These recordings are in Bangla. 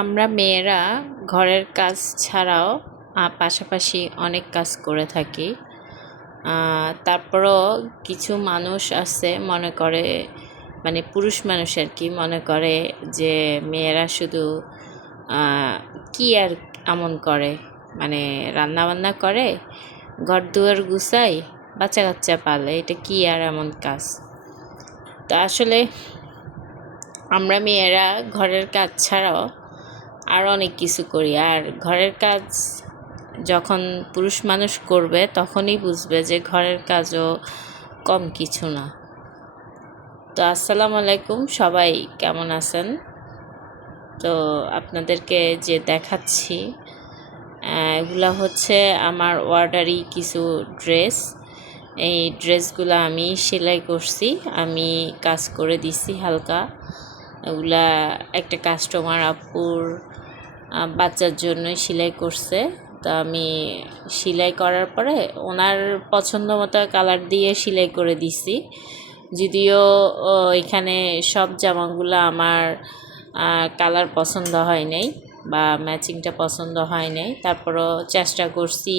আমরা মেয়েরা ঘরের কাজ ছাড়াও পাশাপাশি অনেক কাজ করে থাকি। তারপরও কিছু মানুষ আছে মনে করে মানে পুরুষ মানুষ আর কি মনে করে যে মেয়েরা শুধু কি আর এমন করে? মানে রান্না বান্না করে ঘর দুয়ার গুছাই বাচ্চা কাচ্চা পালে, এটা কি আর এমন কাজ? তো আসলে আমরা মেয়েরা ঘরের কাজ ছাড়াও আরও অনেক কিছু করি। আর ঘরের কাজ যখন পুরুষ মানুষ করবে, তখনই বুঝবে যে ঘরের কাজও কম কিছু না। তো আসসালামু আলাইকুম, সবাই কেমন আছেন? তো আপনাদেরকে যে দেখাচ্ছি এগুলা হচ্ছে আমার অর্ডারি কিছু ড্রেস। এই ড্রেসগুলো আমি সেলাই করছি, আমি কাজ করে দিছি হালকা। এগুলা একটা কাস্টমার আপুর বাচ্চার জন্যই সেলাই করছে। তো আমি সেলাই করার পরে ওনার পছন্দ মতো কালার দিয়ে সেলাই করে দিছি। যদিও এখানে সব জামাগুলো আমার কালার পছন্দ হয় নাই বা ম্যাচিংটা পছন্দ হয় নাই। তারপরও চেষ্টা করছি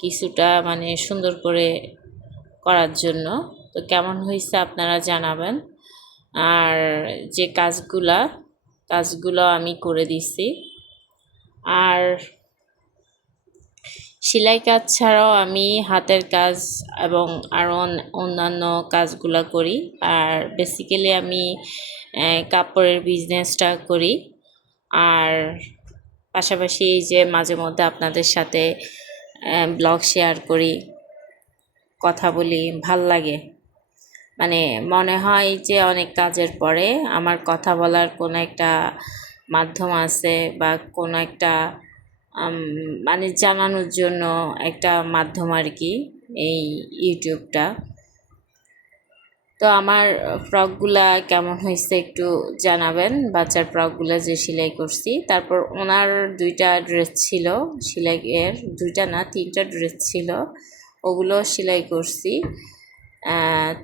কিছুটা মানে সুন্দর করে করার জন্য। তো কেমন হয়েছে আপনারা জানাবেন। আর যে কাজগুলা, কাজগুলো আমি করে দিছি। আর সেলাই কাজ ছাড়াও আমি হাতের কাজ এবং আরও অন- অন্যান্য কাজগুলো করি। আর বেসিক্যালি আমি কাপড়ের বিজনেসটা করি। আর পাশাপাশি এই যে মাঝে মধ্যে আপনাদের সাথে ব্লগ শেয়ার করি, কথা বলি, ভালো লাগে। মানে মনে হয় যে অনেক কাজের পরে আমার কথা বলার কোনো একটা মাধ্যম আছে বা কোনো একটা মানে জানানোর জন্য একটা মাধ্যম আর কি এই ইউটিউবটা। তো আমার ফ্রকগুলা কেমন হয়েছে একটু জানাবেন। বাচ্চার ফ্রকগুলো যে সেলাই করছি, তারপর ওনার দুইটা ড্রেস ছিল, সেলাইয়ের দুইটা না, তিনটা ড্রেস ছিল, ওগুলো সেলাই করছি।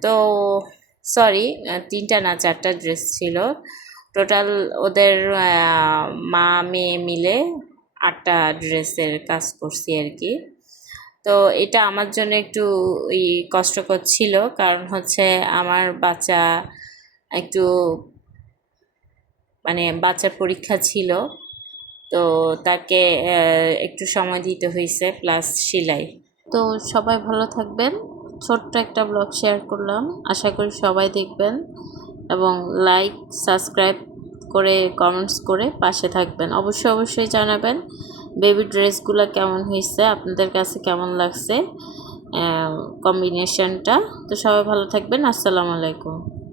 তো সরি তিনটা না, চারটা ড্রেস ছিল। টোটাল ওদের মা মেয়ে মিলে আটটা ড্রেসের কাজ করছি আর কি। তো এটা আমার জন্য একটু ই কষ্টকর ছিল, কারণ হচ্ছে আমার বাচ্চা একটু মানে বাচ্চার পরীক্ষা ছিল। তো তাকে একটু সময় দিতে হয়েছে প্লাস সেলাই। তো সবাই ভালো থাকবেন। ছোট্ট একটা ব্লগ শেয়ার করলাম। আশা করি সবাই দেখবেন। এবং লাইক সাবস্ক্রাইব করে কমেন্টস করে পাশে থাকবেন। অবশ্যই অবশ্যই জানাবেন বেবি ড্রেসগুলো কেমন হয়েছে, আপনাদের কাছে কেমন লাগছে কম্বিনেশনটা তো সবাই ভালো থাকবেন। আসসালামু আলাইকুম।